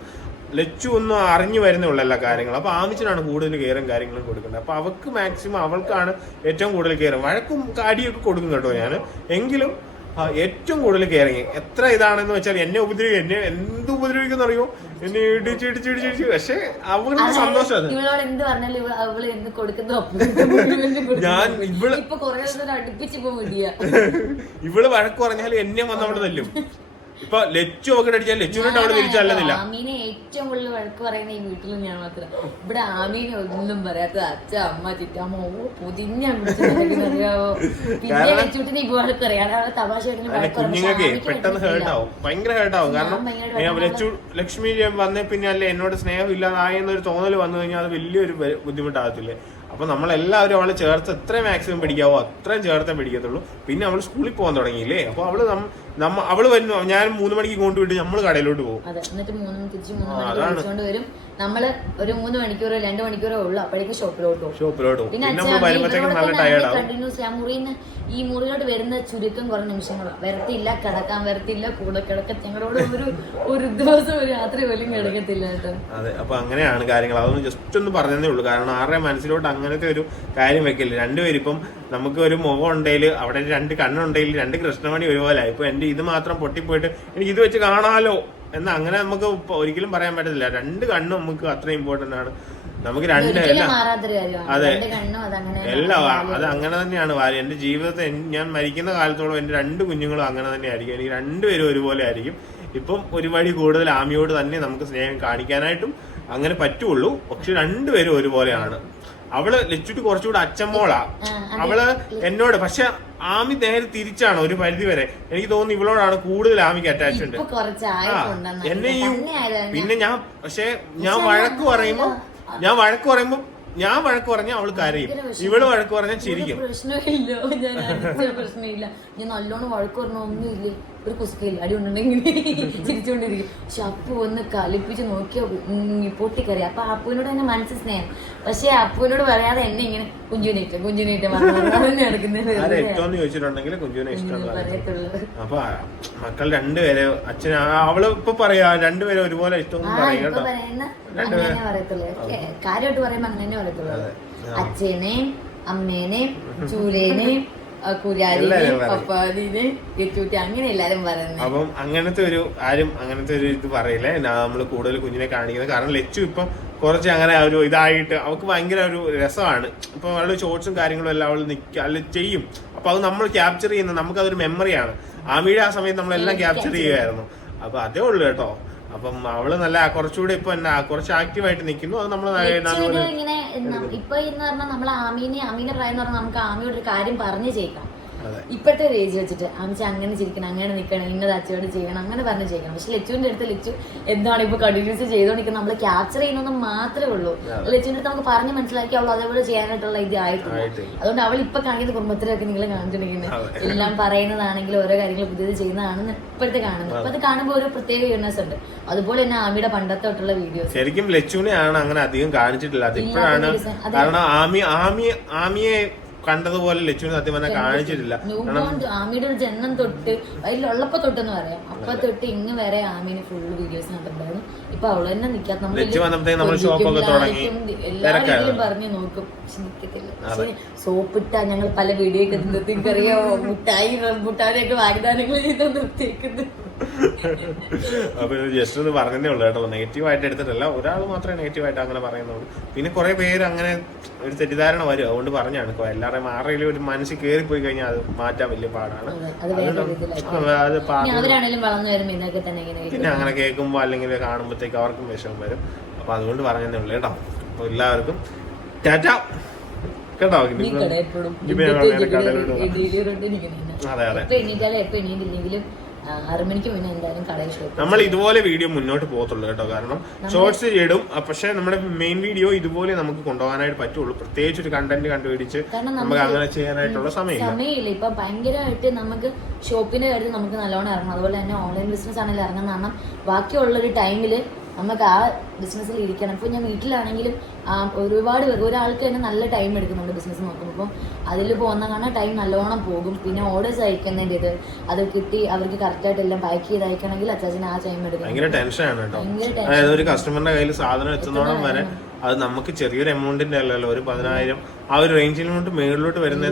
ലച്ചു ഒന്നും അറിഞ്ഞു വരുന്നേ ഉള്ള എല്ലാ കാര്യങ്ങളും അപ്പൊ ആമിച്ചനാണ് കൂടുതൽ കെയറും കാര്യങ്ങളും കൊടുക്കുന്നത്. അപ്പൊ അവൾക്ക് മാക്സിമം അവൾക്കാണ് ഏറ്റവും കൂടുതൽ കെയറും വഴക്കും കാടിയൊക്കെ കൊടുക്കും കേട്ടോ ഞാൻ എങ്കിലും ഏറ്റവും കൂടുതൽ കെയറിങ് എത്ര ഇതാണെന്ന് വെച്ചാൽ എന്നെ ഉപദ്രവിക്കും എന്നെ എന്ത് ഉപദ്രവിക്കുന്ന അറിയോ എന്നെ ഇടിച്ച് ഇടിച്ച് ഇടിച്ച് ഇടിച്ച്. പക്ഷെ അവൾ സന്തോഷം അത്. ഞാൻ ഇവൾ ഇവൾ വഴക്ക് പറഞ്ഞാൽ എന്നെ വന്ന് അവിടെ തല്ലും. ഇപ്പൊ ലെച്ചു ഒക്കെ അടിച്ചാൽ ലച്ചുവിനോട്ട് അവിടെ തിരിച്ചല്ലെന്നില്ല ആമീനെ ഏറ്റവും കൂടുതൽ വഴക്ക് പറയുന്ന ഈ വീട്ടിൽ ഞാൻ മാത്രം. ഇവിടെ ആമീനെ ഒന്നും പറയാത്ത അച്ഛ അമ്മ ചിറ്റമ്മ ഓ പൊതിഞ്ഞ പിന്നെ ഇപ്പൊ വഴക്ക് അറിയാം അവിടെ തമാശ കുഞ്ഞുങ്ങൾക്ക് പെട്ടെന്ന് ഹേർട്ടാവും ഹേർട്ട് ആവും. ഭയങ്കര ഹേർട്ട് ആവും. കാരണം ലച്ചു ലക്ഷ്മി വന്നേ പിന്നെ അല്ലേ എന്നോട് സ്നേഹം ഇല്ലാതായെന്നൊരു തോന്നൽ വന്നു കഴിഞ്ഞാൽ അത് വലിയൊരു ബുദ്ധിമുട്ടാകത്തില്ലേ? അപ്പൊ നമ്മളെല്ലാവരും അവളെ ചേർത്ത് എത്ര മാക്സിമം പിടിക്കാവോ അത്രയും ചേർത്തേ പിടിക്കത്തുള്ളൂ. പിന്നെ അവൾ സ്കൂളിൽ പോകാൻ തുടങ്ങിയില്ലേ? അപ്പൊ അവൾ നമ്മ അവൾ വരുന്നു. ഞാൻ മൂന്ന് മണിക്ക് കൊണ്ടുവിട്ട് നമ്മൾ കടയിലോട്ട് പോകും. അതെ. എന്നിട്ട് മൂന്ന് തിരിച്ച് മൂന്ന് മണിക്ക് അതാണ്. വിളിച്ചോണ്ട് വരും. നമ്മൾ ഒരു മൂന്ന് മണിക്കൂറോ രണ്ട് മണിക്കൂറോ ഉള്ളു. അപ്പോഴേക്കും ഷോപ്പിലോട്ട് പോകും. ഷോപ്പിലോട്ട് പോകും. പിന്നെ നമ്മൾ വരുമ്പോഴത്തേക്കും നല്ല ടയേർഡ് ആവും. കണ്ടിന്യൂസ് ആ മുറിന്ന് ഈ മുറിയിലോട്ട് വരുന്ന ചുരുക്കം കുറേ നിമിഷങ്ങളാണ് വരത്തില്ല കിടക്കാൻ വരത്തില്ല കൂടെ കിടക്ക ഞങ്ങളോട് ഒരു ഒരു ദിവസം ഒരു രാത്രി പോലും കിടക്കത്തില്ല കേട്ടോ. അതെ. അപ്പൊ അങ്ങനെയാണ് കാര്യങ്ങൾ. അതൊന്ന് ജസ്റ്റ് ഒന്ന് പറഞ്ഞതേ ഉള്ളൂ. കാരണം ആരുടെ മനസ്സിലോട്ട് അങ്ങനത്തെ ഒരു കാര്യം വെക്കില്ല. രണ്ടുപേരും ഇപ്പം നമുക്ക് ഒരു മുഖം ഉണ്ടെങ്കിൽ അവിടെ രണ്ട് കണ്ണുണ്ടെങ്കിൽ രണ്ട് കൃഷ്ണമണി ഒരുപോലെ. ഇപ്പൊ എന്റെ ഇത് മാത്രം പൊട്ടിപ്പോയിട്ട് എനിക്ക് ഇത് വെച്ച് കാണാലോ? എന്ന് അങ്ങനെ നമുക്ക് ഒരിക്കലും പറയാൻ പറ്റത്തില്ല. രണ്ട് കണ്ണും നമുക്ക് അത്ര ഇമ്പോർട്ടന്റ് ആണ്. നമുക്ക് രണ്ട് എല്ലാം അതെ. എല്ലാം അത് അങ്ങനെ തന്നെയാണ് വാല്യൂ എന്റെ ജീവിതത്തെ ഞാൻ മരിക്കുന്ന കാലത്തോളം എന്റെ രണ്ട് കുഞ്ഞുങ്ങളും അങ്ങനെ തന്നെ ആയിരിക്കും. എനിക്ക് രണ്ടുപേരും ഒരുപോലെ ആയിരിക്കും. ഇപ്പം ഒരു വഴി കൂടുതൽ ആമിയോട് തന്നെ നമുക്ക് സ്നേഹം കാണിക്കാനായിട്ടും അങ്ങനെ പറ്റുള്ളൂ. പക്ഷെ രണ്ടുപേരും ഒരുപോലെയാണ്. അവൾ ലച്ചുട്ടി കുറച്ചുകൂടെ അച്ഛമ്മോളാ അവൾ എന്നോട് പക്ഷെ ആമി നേരെ തിരിച്ചാണ് ഒരു പരിധി വരെ. എനിക്ക് തോന്നുന്നു ഇവളോടാണ് കൂടുതൽ ആമിക്ക് അറ്റാച്ച്മെന്റ് എന്നെ ഈ പിന്നെ ഞാൻ പക്ഷെ ഞാൻ വഴക്ക് പറയുമ്പോ ഞാൻ വഴക്ക് പറയുമ്പോ ഞാൻ വഴക്ക് പറഞ്ഞാൽ അവൾ കരയും. ഇവൾ വഴക്ക് പറഞ്ഞാൽ ചിരിക്കും. പ്രശ്നമില്ല. പ്രശ്നമില്ല. ഞാൻ നല്ലോണം വഴക്ക് പറഞ്ഞ ഒന്നുമില്ലേ? ഒരു കുസ്കയിൽ അടി ഉണ്ടെങ്കിൽ ചിരിച്ചുകൊണ്ടിരിക്കും. പക്ഷെ അപ്പു ഒന്ന് കലിപ്പിച്ച് നോക്കിയാ പൊട്ടിക്കറി. അപ്പൊ അപ്പുവിനോട് തന്നെ മനസ്സ് സ്നേഹം. പക്ഷെ അപ്പുവിനോട് പറയാതെ എന്നെ ഇങ്ങനെ കുഞ്ചുനേറ്റ് കുഞ്ചുനേറ്റ് ചോദിച്ചിട്ടുണ്ടെങ്കിൽ കുഞ്ചുവിനെ ഇഷ്ടം പറയത്തുള്ളൂ. അപ്പൊ മക്കൾ രണ്ടുപേരെ അച്ഛൻ അവൾ ഇപ്പൊ പറയാ രണ്ടുപേരും ഒരുപോലെ ഇഷ്ടം കാര്യമായിട്ട് പറയുമ്പോ അങ്ങനെ പറയത്തുള്ളൂ. അച്ഛനെയും അമ്മേനെയും ചൂലേനെയും അങ്ങനെ എല്ലാരും പറയുന്നത്. അപ്പം അങ്ങനത്തെ ഒരു ആരും അങ്ങനത്തെ ഒരു ഇത് പറയില്ല. നമ്മൾ കൂടുതൽ കുഞ്ഞിനെ കാണിക്കുന്നത്. കാരണം ലച്ചു ഇപ്പം കുറച്ച് അങ്ങനെ ഒരു ഇതായിട്ട് അവൾക്ക് ഭയങ്കര ഒരു രസമാണ്. ഇപ്പൊ അവൾ ഷോർട്സും കാര്യങ്ങളും എല്ലാം അവൾ നിൽക്കുക അല്ല ചെയ്യും. അപ്പൊ അത് നമ്മൾ ക്യാപ്ചർ ചെയ്യുന്ന നമുക്ക് അതൊരു മെമ്മറിയാണ് ആമിയുടെ ആ സമയത്ത് നമ്മളെല്ലാം ക്യാപ്ചർ ചെയ്യുമായിരുന്നു അപ്പൊ അതേ ഉള്ളു കേട്ടോ. അപ്പം അവൾ നല്ല കുറച്ചുകൂടെ ഇപ്പൊ എന്നാ കുറച്ച് ആക്റ്റീവായിട്ട് നിൽക്കുന്നു അത് നമ്മൾ ഇങ്ങനെ ഇപ്പൊ എന്ന് പറഞ്ഞാൽ നമ്മൾ ആമീനെ ആമീനെ പ്രായം എന്ന് പറഞ്ഞാൽ നമുക്ക് ആമിയോട് ഒരു കാര്യം പറഞ്ഞു ചെയ്യിക്കാം. ഇപ്പോഴത്തെ ഒരു ഏജ് വെച്ചിട്ട് അമ്മച്ചി അങ്ങനെ ചിരിക്കണം അങ്ങനെ നിൽക്കണം ഇന്നത് അച്ചയോട് ചെയ്യണം അങ്ങനെ പറഞ്ഞ് ചെയ്യണം. പക്ഷെ ലച്ചുവിന്റെ അടുത്ത് ലച്ചു എന്താണ് ഇപ്പൊ കണ്ടിന്യൂസ് ചെയ്തോണ്ടിരിക്കുന്നത്? നമ്മൾ ക്യാപ്ചർ ചെയ്യുന്നത് മാത്രമേ ഉള്ളൂ. ലച്ചുവിന്റെ അടുത്ത് നമുക്ക് പറഞ്ഞ് മനസ്സിലാക്കി അവൾ അതേപോലെ ചെയ്യാനായിട്ടുള്ള ഇത് ആയിട്ടില്ല. അതുകൊണ്ട് അവൾ ഇപ്പൊ കാണിക്കുന്ന കുടുംബത്തിലൊക്കെ നിങ്ങൾ കാണിച്ചിട്ടുണ്ടെങ്കിൽ എല്ലാം പറയുന്നതാണെങ്കിലും ഓരോ കാര്യങ്ങൾ പുതിയത് ചെയ്യുന്നതാണെന്ന് ഇപ്പോഴത്തെ കാണുന്നത് അപ്പൊ അത് കാണുമ്പോൾ ഒരു പ്രത്യേക യൂണിവേഴ്സ് ഉണ്ട്. അതുപോലെ തന്നെ ആമിയുടെ പണ്ടത്തെ തൊട്ടുള്ള വീഡിയോസ് ശരിക്കും ലച്ചുവിനെയാണ് അങ്ങനെ അധികം കാണിച്ചിട്ടില്ല. അത് ഇപ്പോഴാണ് കാരണം ആമി ആമി ആമിയെ കണ്ടതുപോലെ ലക്ഷ്മി സത്യം പറഞ്ഞാൽ കാണിച്ചിട്ടില്ല. ആമിയുടെ ഒരു ജന്മം തൊട്ട് അതിലുള്ളപ്പോ തൊട്ടെന്ന് പറയാം. അപ്പൊ തൊട്ട് ഇങ്ങ് വരെ ആമീന് ഫുള്ള് വീഡിയോസ് നടത്തുണ്ടായിരുന്നു ഇപ്പൊ അവൾ തന്നെ നിക്കാത്ത നമ്മൾ ലച്ചു വന്നപ്പോഴത്തേക്ക് നമ്മൾ ഷോപ്പൊക്കെ തുടങ്ങി. എല്ലാ രീതിയിലും പറഞ്ഞു നോക്കും. പക്ഷെ സോപ്പ് സോപ്പിട്ട ഞങ്ങൾ പല വീഡിയോ ഒക്കെ നിങ്ങൾക്കറിയാമോ മുട്ടായി റംബുട്ടാനൊക്കെ വാഗ്ദാനങ്ങൾ ചെയ്ത് നിർത്തിയേക്കുന്നത് അപ്പൊ ജസ്റ്റ് ഒന്ന് പറഞ്ഞതേ ഉള്ളൂ കേട്ടോ. നെഗറ്റീവ് ആയിട്ട് എടുത്തിട്ടല്ല ഒരാൾ മാത്രമേ നെഗറ്റീവ് ആയിട്ട് അങ്ങനെ പറയുന്നുള്ളൂ. പിന്നെ കുറെ പേര് അങ്ങനെ ഒരു തെറ്റിദ്ധാരണ വരും. അതുകൊണ്ട് പറഞ്ഞാണ് എല്ലാവരുടെയും ആരെങ്കിലും ഒരു മനസ്സിൽ കയറി പോയി കഴിഞ്ഞാൽ അത് മാറ്റാൻ വലിയ പാടാണ്. അതെ, പിന്നെ അങ്ങനെ കേൾക്കുമ്പോൾ അല്ലെങ്കിൽ കാണുമ്പോഴത്തേക്ക് അവർക്കും വിഷമം വരും. അപ്പൊ അതുകൊണ്ട് പറഞ്ഞതേ ഉള്ളൂ കേട്ടോ. അപ്പൊ എല്ലാവർക്കും ടാറ്റ. കേട്ടോ. അതെ അതെ. ആറ് മണിക്ക് മുന്നേ എന്തായാലും കടയിൽ ഷോപ്പ് നമ്മൾ ഇതുപോലെ വീഡിയോ മുന്നോട്ട് പോകത്തുള്ളൂ കേട്ടോ. കാരണം ഷോർട്സ് ഇടും. പക്ഷെ പക്ഷേ നമ്മുടെ മെയിൻ വീഡിയോ ഇതുപോലെ നമുക്ക് കൊണ്ടുപോകാനായിട്ട് പറ്റുള്ളൂ. പ്രത്യേകിച്ച് ഒരു കണ്ടന്റ് കണ്ടുപിടിച്ച് നമുക്ക് അങ്ങനെ ചെയ്യാനായിട്ടുള്ള സമയമില്ല. സമയമില്ല. ഇപ്പൊ ഭയങ്കരമായിട്ട് നമുക്ക് ഷോപ്പിന്റെ കാര്യത്തിൽ നമുക്ക് നല്ലോണം ഇറങ്ങണം. അതുപോലെ തന്നെ ഓൺലൈൻ ബിസിനസ് ആണെങ്കിൽ ഇറങ്ങുന്ന കാരണം ബാക്കിയുള്ള ഒരു ടൈമിൽ നമുക്ക് ആ ബിസിനസ്സിൽ ഇരിക്കണം. ഇപ്പൊ ഞാൻ വീട്ടിലാണെങ്കിലും ഒരുപാട് ഒരാൾക്ക് തന്നെ നല്ല ടൈം എടുക്കുന്നുണ്ട് ബിസിനസ് നോക്കുമ്പോൾ അപ്പം അതിൽ പോകുന്ന കാരണം ടൈം നല്ലോണം പോകും. പിന്നെ ഓർഡേഴ്സ് അയക്കുന്നതിന്റെ ഇത് അത് കിട്ടി അവർക്ക് കറക്റ്റായിട്ട് എല്ലാം പാക്ക് ചെയ്ത് അയക്കണമെങ്കിൽ അച്ചാച്ചന് ആ ടൈം എടുക്കും ഭയങ്കര ടെൻഷനാണ് കേട്ടോ. അതായത് ഒരു കസ്റ്റമറിന്റെ കയ്യിൽ സാധനം എത്തുന്നോളം വരെ അത് നമുക്ക് ചെറിയൊരു എമൗണ്ടിന്റെ അല്ലല്ലോ ഒരു പതിനായിരം ആ ഒരു റേഞ്ചിലോട്ട് മേളിലോട്ട് വരുന്ന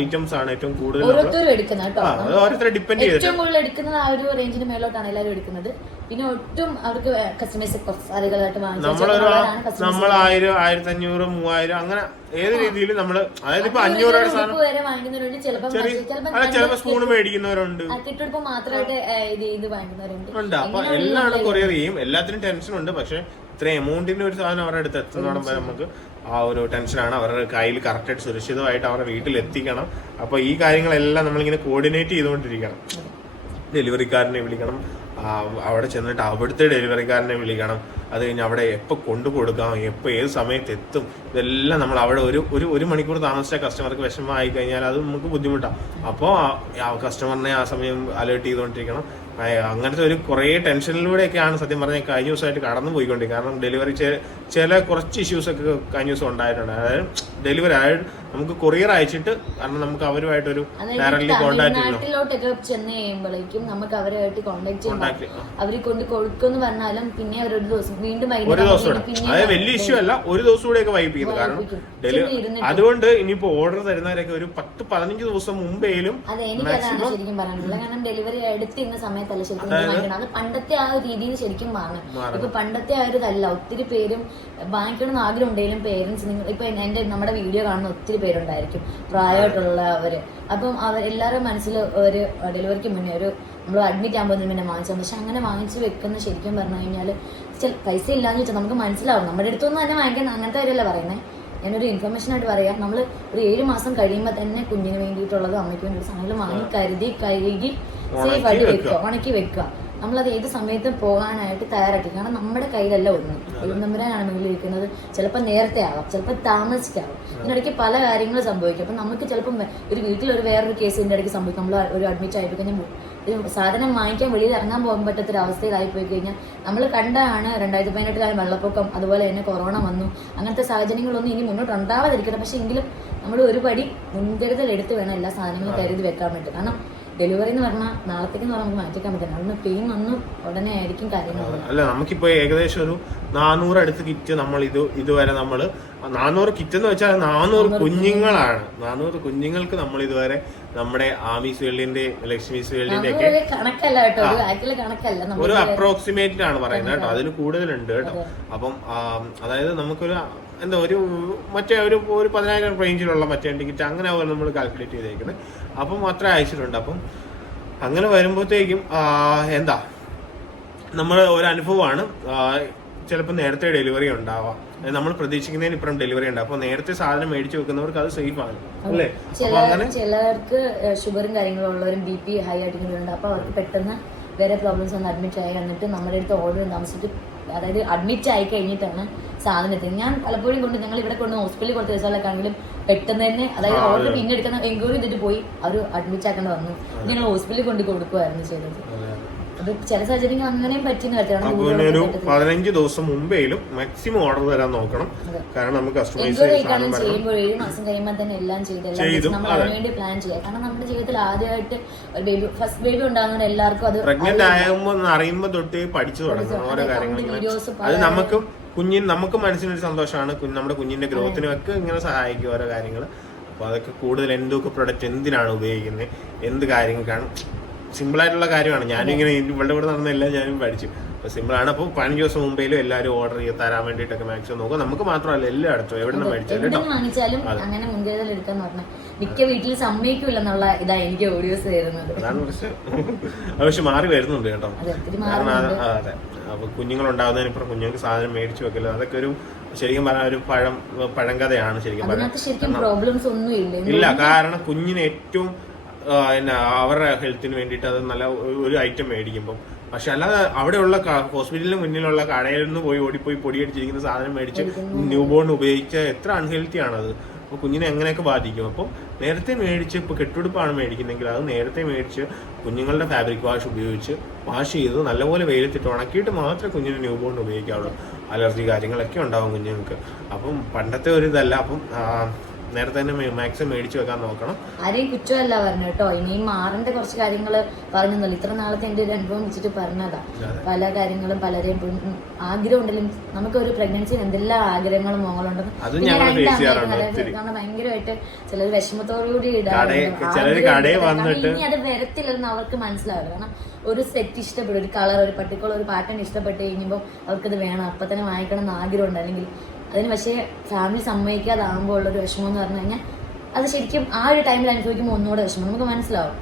ഐറ്റംസ് ആണ് ഏറ്റവും കൂടുതൽ ഓരോരുത്തരും എടുക്കുന്നത് ഡിപ്പെൻഡ് ചെയ്തിട്ട് ഏറ്റവും കൂടുതൽ എടുക്കുന്നത് ആ ഒരു റേഞ്ചിന് മേളിലോട്ടാണ് എല്ലാവരും എടുക്കുന്നത്. പിന്നെ ഒട്ടും അവർക്ക് കസ്റ്റമേഴ്സ് വാങ്ങിച്ചു നമ്മൾ ആയിരം ആയിരത്തി അഞ്ഞൂറ് മൂവായിരം അങ്ങനെ ഏത് രീതിയിൽ നമ്മൾ അതായത് ഇപ്പൊ അഞ്ഞൂറ് വരെ വാങ്ങിക്കുന്നവരുണ്ട്. ചിലപ്പോൾ സ്പൂണ് മേടിക്കുന്നവരുണ്ട്. മാത്രമായിട്ട് ഇത് ഇത് വാങ്ങിക്കുന്നവരുണ്ട്. ഉണ്ട്. അപ്പൊ എല്ലാം കൊറിയർ ചെയ്യും. എല്ലാത്തിനും ടെൻഷൻ ഉണ്ട്. പക്ഷെ ഇത്രയും എമൗണ്ടിന്റെ ഒരു സാധനം അവരുടെ അടുത്ത് എത്തുന്ന വരെ നമുക്ക് ആ ഒരു ടെൻഷനാണ് അവരുടെ കയ്യിൽ കറക്റ്റായിട്ട് സുരക്ഷിതമായിട്ട് അവരുടെ വീട്ടിൽ എത്തിക്കണം. അപ്പൊ ഈ കാര്യങ്ങളെല്ലാം നമ്മളിങ്ങനെ കോർഡിനേറ്റ് ചെയ്തുകൊണ്ടിരിക്കണം. ഡെലിവറിക്കാരനെ വിളിക്കണം. അവിടെ ചെന്നിട്ട് അവിടുത്തെ ഡെലിവറിക്കാരനെ വിളിക്കണം. അത് കഴിഞ്ഞ് അവിടെ എപ്പോൾ കൊണ്ടു കൊടുക്കാം എപ്പോൾ ഏത് സമയത്ത് എത്തും ഇതെല്ലാം നമ്മൾ അവിടെ ഒരു ഒരു ഒരു മണിക്കൂർ താമസിച്ച കസ്റ്റമർക്ക് വിഷമമായി കഴിഞ്ഞാൽ അത് നമുക്ക് ബുദ്ധിമുട്ടാണ് അപ്പോൾ കസ്റ്റമറിനെ ആ സമയം അലേർട്ട് ചെയ്തുകൊണ്ടിരിക്കണം. അങ്ങനത്തെ ഒരു കുറേ ടെൻഷനിലൂടെയൊക്കെയാണ് സത്യം പറഞ്ഞാൽ കഴിഞ്ഞ ദിവസമായിട്ട് കടന്നു പോയിക്കൊണ്ടിരിക്കുന്നത് കാരണം ഡെലിവറി ചില കുറച്ച് ഇഷ്യൂസ് ഒക്കെ കഴിഞ്ഞ ദിവസം ഉണ്ടായിട്ടുണ്ട്. അതായത് ഡെലിവറി ആയ നമുക്ക് കൊറിയർ അയച്ചിട്ട് കാരണം നമുക്ക് അവരുമായിട്ടൊരു ഡയറക്ട്ലി കോൺടാക്ട് ചെന്ന് കഴിയുമ്പോഴേക്കും നമുക്ക് അവരുമായിട്ട് കോണ്ടാക്ട് ചെയ്യണം. കോൺടാക്ട് അവർ കൊണ്ട് കൊടുക്കുമെന്ന് പറഞ്ഞാലും പിന്നെ അവർ ഒരു ദിവസം വീണ്ടും ഒരു ദിവസം പിന്നെ അതായത് വലിയ ഇഷ്യൂ അല്ല ഒരു ദിവസം കൂടെയൊക്കെ വൈപ്പ് ചെയ്യുന്നത് കാരണം. ഡെലിവറി. അതുകൊണ്ട് ഇനിയിപ്പോ ഓർഡർ തരുന്നവരൊക്കെ ഒരു പത്ത് പതിനഞ്ച് ദിവസം മുമ്പേലും അതെ എനിക്ക് ഇന്ന ശരിക്കും പറയാനുള്ളത്. കാരണം ഡെലിവറി എടുത്തിരുന്ന സമയത്തല്ല ശരിക്കും അത് പണ്ടത്തെ ആ ഒരു രീതിയിൽ ശരിക്കും മാറണം. ഇപ്പൊ പണ്ടത്തെ ആ ഒരു ഇതല്ല. ഒത്തിരി പേരും വാങ്ങിക്കണം എന്ന് ആഗ്രഹം ഉണ്ടെങ്കിലും പേരൻസ് നിങ്ങൾ ഇപ്പൊ എന്റെ നമ്മുടെ വീഡിയോ കാണുന്ന ഒത്തിരി പേരുണ്ടായിരിക്കും പ്രായമായിട്ടുള്ളവര് അപ്പം അവർ എല്ലാവരും മനസ്സിൽ ഒരു ഡെലിവറിക്ക് മുന്നേ ഒരു നമ്മൾ അഡ്മിറ്റ് ആകുമ്പോൾ പിന്നെ വാങ്ങിച്ചാൽ പക്ഷെ അങ്ങനെ വാങ്ങിച്ച് വെക്കുന്ന ശരിക്കും പറഞ്ഞു കഴിഞ്ഞാൽ പൈസ ഇല്ലാന്ന് വെച്ചാൽ നമുക്ക് മനസ്സിലാവും. നമ്മുടെ അടുത്തൊന്നും തന്നെ വാങ്ങിക്കാൻ അങ്ങനത്തെ കാര്യമല്ല പറയുന്നത് ഞാനൊരു ഇൻഫർമേഷൻ ആയിട്ട് പറയാം. നമ്മൾ ഒരു ഏഴ് മാസം കഴിയുമ്പോൾ തന്നെ കുഞ്ഞിന് വേണ്ടിയിട്ടുള്ളത് അമ്മയ്ക്ക് വേണ്ടി സാധനങ്ങൾ വാങ്ങി കരുതി കഴുകി സേഫ് ആയിട്ട് വെക്കുക ഉണക്കി വെക്കുക. നമ്മളത് ഏത് സമയത്തും പോകാനായിട്ട് തയ്യാറാക്കി. കാരണം നമ്മുടെ കയ്യിലല്ല ഒന്ന്. ദൈവം തമ്പുരാനാണ് മുന്നിൽ ഇരിക്കുന്നത് ചിലപ്പോൾ നേരത്തെ ആവാം ചിലപ്പോൾ താമസിക്കാവും. ഇതിനിടയ്ക്ക് പല കാര്യങ്ങളും സംഭവിക്കും. അപ്പം നമുക്ക് ചിലപ്പം ഒരു വീട്ടിൽ ഒരു വേറൊരു കേസ് ഇതിന്റെ ഇടയ്ക്ക് സംഭവിക്കും. നമ്മൾ ഒരു അഡ്മിറ്റ് ആയിട്ട് കഴിഞ്ഞാൽ ഒരു സാധനം വാങ്ങിക്കാൻ വെളിയിൽ ഇറങ്ങാൻ പോകാൻ പറ്റാത്തൊരു അവസ്ഥയിലായി പോയി കഴിഞ്ഞാൽ നമ്മൾ കണ്ടാണ് രണ്ടായിരത്തി പതിനെട്ടിലായ വെള്ളപ്പൊക്കം അതുപോലെ തന്നെ കൊറോണ വന്നു. അങ്ങനത്തെ സാഹചര്യങ്ങളൊന്നും ഇനി മുന്നോട്ട് ഉണ്ടാവാതിരിക്കട്ടെ. പക്ഷേ എങ്കിലും നമ്മൾ ഒരുപടി മുൻകരുതൽ എടുത്ത് വേണം എല്ലാ സാധനങ്ങളും കരുതി വെക്കാൻ വേണ്ടി. കാരണം ഡെലിവറി എന്ന് പറഞ്ഞാൽ നാളത്തേക്ക് എന്ന് പറഞ്ഞാൽ നമുക്ക് മാറ്റിക്കാൻ പറ്റില്ല. അതുകൊണ്ട് പെയിൻ വന്നു ഉടനെ ആയിരിക്കും കാര്യങ്ങൾ അല്ല നമുക്കിപ്പോ ഏകദേശം ഒരു നാനൂറ് അടുത്ത് കിറ്റ് നമ്മൾ ഇത് ഇതുവരെ നമ്മൾ നാനൂറ് കിറ്റ് എന്ന് വെച്ചാൽ നാനൂറ് കുഞ്ഞുങ്ങളാണ്. നാനൂറ് കുഞ്ഞുങ്ങൾക്ക് നമ്മൾ ഇതുവരെ നമ്മുടെ ആമി വേൾഡിന്റെ ലക്ഷ്മി വേൾഡിന്റെ ഒക്കെ കണക്കല്ല കേട്ടോ ഒരു അപ്രോക്സിമേറ്റ് ആണ് പറയുന്നത് കേട്ടോ. അതിൽ കൂടുതലുണ്ട് കേട്ടോ. അപ്പം അതായത് നമുക്കൊരു എന്താ ഒരു മറ്റേ ഒരു ഒരു പതിനായിരം റേഞ്ചിലുള്ള മറ്റേ ടിക്കറ്റ് അങ്ങനെ നമ്മൾ കാൽക്കുലേറ്റ് ചെയ്തേക്കുന്നത് അപ്പം അത്ര അയച്ചിട്ടുണ്ട്. അപ്പം അങ്ങനെ വരുമ്പോഴത്തേക്കും എന്താ നമ്മൾ ഒരു അനുഭവമാണ്. ചിലപ്പോൾ നേരത്തെ ഡെലിവറി ഉണ്ടാവാം. നമ്മൾ പ്രതീക്ഷിക്കുന്നതിന് ഇപ്പുറം ഡെലിവറി ഉണ്ട്. അപ്പൊ നേരത്തെ സാധനം മേടിച്ചു വെക്കുന്നവർക്ക് അത് സേഫ് ആണ്. അല്ലേ? ചിലർക്ക് ഷുഗറും കാര്യങ്ങളും ഉള്ളവരും ബി പി ഹൈ ആയിട്ട് അപ്പൊ അവർക്ക് പെട്ടെന്ന് വേറെ പ്രോബ്ലംസ് വന്ന് അഡ്മിറ്റ് ആയി എന്നിട്ട് നമ്മുടെ അടുത്ത് ഓർഡർ താമസിച്ചിട്ട് അതായത് അഡ്മിറ്റ് ആയി കഴിഞ്ഞിട്ടാണ് സാധനം എത്തുന്നത് ഞാൻ പലപ്പോഴും കൊണ്ട് ഞങ്ങൾ ഇവിടെ കൊണ്ട് ഹോസ്പിറ്റലിൽ കൊടുത്ത ദിവസങ്ങളൊക്കെ ആണെങ്കിലും പെട്ടെന്ന് തന്നെ അതായത് ഓർഡർ പിന്നെ എടുക്കുന്ന എൻക്വയറി ചെയ്തിട്ട് പോയി അവർ അഡ്മിറ്റ് ആക്കേണ്ടി വന്നു. ഞങ്ങൾ ഹോസ്പിറ്റലിൽ കൊണ്ട് കൊടുക്കുമായിരുന്നു ചെയ്തത്. അത് ചില സാഹചര്യങ്ങൾ അങ്ങനെയും പിന്നെ ഒരു പതിനഞ്ച് ദിവസം മുമ്പേലും മാക്സിമം ഓർഡർ തരാൻ നോക്കണം. കാരണം നമുക്ക് കസ്റ്റമൈസ് ചെയ്യുമ്പോൾ ഏഴ് മാസം കഴിയുമ്പോൾ തന്നെ എല്ലാം ചെയ്ത് നമ്മൾ അതിന് വേണ്ടി പ്ലാൻ ചെയ്യാം. കാരണം നമ്മുടെ ജീവിതത്തിൽ ആദ്യമായിട്ട് ഒരു ബേബി ഫസ്റ്റ് ബേബി ഉണ്ടാകുന്ന എല്ലാവർക്കും അത് പ്രഗ്നന്റ് ആകുമ്പോ അറിയുമ്പോൾ തൊട്ട് പഠിച്ചു തുടങ്ങണം ഓരോ കാര്യങ്ങളും അത് നമുക്കും കുഞ്ഞിന് നമുക്ക് മനസ്സിനൊരു സന്തോഷമാണ്. നമ്മുടെ കുഞ്ഞിന്റെ ഗ്രോത്തിനും ഒക്കെ ഇങ്ങനെ സഹായിക്കും ഓരോ കാര്യങ്ങൾ അപ്പൊ അതൊക്കെ കൂടുതൽ എന്തൊക്കെ പ്രൊഡക്റ്റ് എന്തിനാണ് ഉപയോഗിക്കുന്നത്? എന്ത് കാര്യങ്ങൾക്കാണ് സിമ്പിൾ ആയിട്ടുള്ള കാര്യമാണ്. ഞാനും ഇങ്ങനെ ഇവളുടെ കൂടെ നടന്നെല്ലാം ഞാനും പഠിച്ചു. അപ്പൊ സിമ്പിൾ ആണ് അപ്പോൾ പതിനഞ്ച് ദിവസം മുമ്പേലും എല്ലാവരും ഓർഡർ ചെയ്ത് തരാൻ വേണ്ടിയിട്ടൊക്കെ മാക്സിമം നോക്കുക നമുക്ക് മാത്രമല്ല എല്ലായിടത്തും എവിടെ നിന്ന് മേടിച്ചാലും അങ്ങനെ മുൻകരുതൽ എടുക്കാൻ പറഞ്ഞാൽ മിക്ക വീട്ടിൽ സമ്മതിക്കില്ല എന്നുള്ള ഇതാ എനിക്ക് ഓഡിയോസ് തരുന്നത് അതാണ് കുറച്ച് പക്ഷെ മാറി വരുന്നുണ്ട് കേട്ടോ. കാരണം അത് അപ്പൊ കുഞ്ഞുങ്ങൾ ഉണ്ടാകുന്നതിന് ഇപ്പൊ കുഞ്ഞുങ്ങൾക്ക് സാധനം മേടിച്ചു വെക്കില്ല അതൊക്കെ ഒരു ശരിക്കും പറഞ്ഞാൽ ഒരു പഴം പഴങ്കഥയാണ് ശരിക്കും ഒന്നും ഇല്ല ഇല്ല കാരണം കുഞ്ഞിന് ഏറ്റവും എന്നാ അവരുടെ ഹെൽത്തിന് വേണ്ടിയിട്ട് അത് നല്ല ഒരു- ഐറ്റം മേടിക്കുമ്പോൾ പക്ഷെ അല്ലാതെ അവിടെയുള്ള ഹോസ്പിറ്റലിന് മുന്നിലുള്ള കടയിൽ നിന്ന് പോയി ഓടിപ്പോയി പൊടിയടിച്ചിരിക്കുന്ന സാധനം മേടിച്ച് ന്യൂ ബോൺ ഉപയോഗിച്ച എത്ര അൺഹെൽത്തി ആണത്. അപ്പോൾ കുഞ്ഞിനെ എങ്ങനെയൊക്കെ ബാധിക്കും? അപ്പോൾ നേരത്തെ മേടിച്ച് ഇപ്പോൾ കെട്ടുടുപ്പാണ് മേടിക്കുന്നെങ്കിൽ അത് നേരത്തെ മേടിച്ച് കുഞ്ഞുങ്ങളുടെ ഫാബ്രിക് വാഷ് ഉപയോഗിച്ച് വാഷ് ചെയ്ത് നല്ലപോലെ വെയിലത്തിട്ട് ഉണക്കിയിട്ട് മാത്രമേ കുഞ്ഞിന് ന്യൂ ബോൺ ഉപയോഗിക്കാവുള്ളൂ. അലർജി കാര്യങ്ങളൊക്കെ ഉണ്ടാവും കുഞ്ഞുങ്ങൾക്ക്. അപ്പം പണ്ടത്തെ ഒരു ഇതല്ല. അപ്പം നേരത്തെ തന്നെ മാക്സിമം മേടിച്ചു വെക്കാൻ നോക്കണം. ആരെയും കുറ്റമല്ല പറഞ്ഞു കേട്ടോ. ഇനിയും മാറിന്റെ കുറച്ച് കാര്യങ്ങൾ പറഞ്ഞല്ലോ ഇത്ര നാളത്തെ എന്റെ ഒരു അനുഭവം വെച്ചിട്ട് പറഞ്ഞതാ. പല കാര്യങ്ങളും പലരെയും ആഗ്രഹം ഉണ്ടെങ്കിലും നമുക്ക് ഒരു പ്രഗ്നൻസിന് എന്തെല്ലാം ആഗ്രഹങ്ങളും മോങ്ങളുണ്ടെന്ന്. കാരണം ഭയങ്കരമായിട്ട് ചിലർ വിഷമത്തോടുകൂടി ഇനി അത് വരത്തില്ലെന്ന് അവർക്ക് മനസ്സിലാവില്ല. കാരണം ഒരു സെറ്റ് ഇഷ്ടപ്പെടും. ഒരു കളർ ഒരു പർട്ടിക്കുലർ ഒരു പാറ്റേൺ ഇഷ്ടപ്പെട്ട് കഴിയുമ്പോൾ അവർക്കത് വേണം. അപ്പൊ തന്നെ വാങ്ങിക്കണം എന്ന് ആഗ്രഹമുണ്ട്. അല്ലെങ്കിൽ അതിന് പക്ഷേ ഫാമിലി സമ്മതിക്കാതാകുമ്പോൾ ഉള്ളൊരു വിഷമം എന്ന് പറഞ്ഞു കഴിഞ്ഞാൽ അത് ശരിക്കും ആ ഒരു ടൈമിൽ അനുഭവിക്കുമ്പോൾ ഒന്നുകൂടെ വിഷമം. നമുക്ക് മനസ്സിലാവും.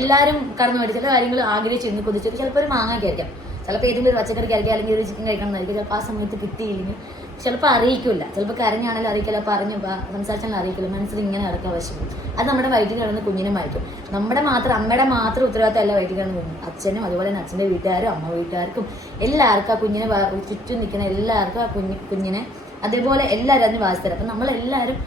എല്ലാവരും കടന്നു പോയിട്ട് ചില കാര്യങ്ങൾ ആഗ്രഹിച്ചിരുന്നു കൊതിച്ചിട്ട് ചിലപ്പോൾ ഒരു മാങ്ങാക്കായിരിക്കാം ചിലപ്പോൾ ഏതെങ്കിലും ഒരു പച്ചക്കറി കഴിക്കുക അല്ലെങ്കിൽ ഒരു ചിക്കൻ കഴിക്കണം എന്നായിരിക്കും. ചിലപ്പോൾ ആ സമയത്ത് കിട്ടിയില്ലെങ്കിൽ ചിലപ്പോൾ അറിയിക്കില്ല. ചിലപ്പോൾ കരഞ്ഞാണെങ്കിലും അറിയിക്കില്ല പറഞ്ഞു സംസാരിച്ചാലും അറിയിക്കില്ല. മനസ്സിൽ ഇങ്ങനെ നടക്കാൻ വശം അത് നമ്മുടെ വയറ്റിൽ കിടന്ന് കുഞ്ഞിനെ നമ്മുടെ മാത്രം അമ്മയുടെ മാത്രം ഉത്തരവാദിത്തം അല്ല വയറ്റിൽ കിടന്ന് കുഞ്ഞു അച്ഛനും അതുപോലെ തന്നെ അച്ഛന്റെ വീട്ടുകാരും അമ്മ വീട്ടുകാർക്കും എല്ലാവർക്കും ആ കുഞ്ഞിനെ ചുറ്റും നിൽക്കുന്ന എല്ലാവർക്കും ആ കുഞ്ഞ് കുഞ്ഞിനെ അതേപോലെ എല്ലാവരും അതിന് ബാധിച്ചത് അപ്പം നമ്മളെല്ലാവരും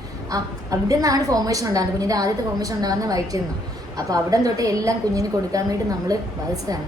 അവിടെ നിന്നാണ് ഫോർമേഷൻ ഉണ്ടാകുന്നത്. കുഞ്ഞിന്റെ ആദ്യത്തെ ഫോർമേഷൻ ഉണ്ടാകുന്ന വയറ്റിൽ നിന്നാണ്. അപ്പോൾ അവിടെ തൊട്ട് എല്ലാം കുഞ്ഞിന് കൊടുക്കാൻ വേണ്ടി നമ്മൾ ബാധിച്ചതാണ്